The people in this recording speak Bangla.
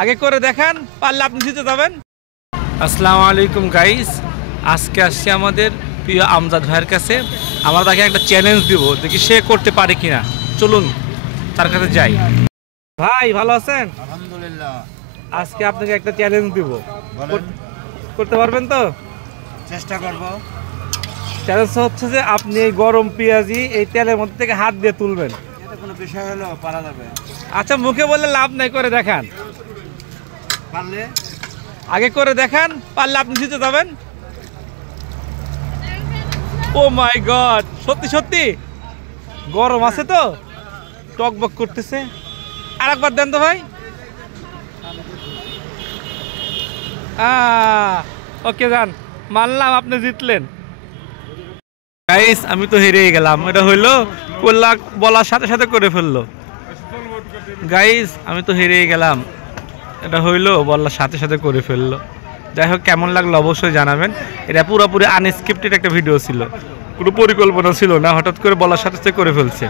আগে করে দেখান, পারলে আপনি জিতে যাবেন। আসসালামু আলাইকুম গাইস, আজকে আসছি আমাদের প্রিয় আমজাদ ভাইয়ের কাছে। আমরা তাকে একটা চ্যালেঞ্জ দিব, দেখি সে করতে পারে কিনা। চলুন তার কাছে যাই। ভাই ভালো আছেন? আলহামদুলিল্লাহ। আজকে আপনাকে একটা চ্যালেঞ্জ দিব, করতে পারবেন তো? চেষ্টা করব। চ্যালেঞ্জ হচ্ছে যে আপনি এই গরম পেঁয়াজি এই তেলের মধ্যে থেকে হাত দিয়ে তুলবেন। এটা কোনো বিষয় হলো, পারা যাবে। আচ্ছা, মুখে বললে লাভ নাই, করে দেখান। পারলে আগে করে দেখান, পারলে আপনি জিতে যাবেন। ও মাই গড, সত্যি সত্যি গরম আছে তো, টকবক করতেছে। আর একবার দেন তো ভাই। ওকে যান, মানলাম আপনি জিতলেন। গাইস আমি তো হেরেই গেলাম, এটা হইলো কোল্লা বলার সাথে সাথে করে ফেললো। গাইস আমি তো হেরেই গেলাম, এটা হইলো বলার সাথে সাথে করে ফেললো। যাই হোক, কেমন লাগলো অবশ্যই জানাবেন। এটা পুরোপুরি আনস্ক্রিপ্টেড একটা ভিডিও ছিল, কোনো পরিকল্পনা ছিল না, হঠাৎ করে বলার সাথে সাথে করে ফেলছে।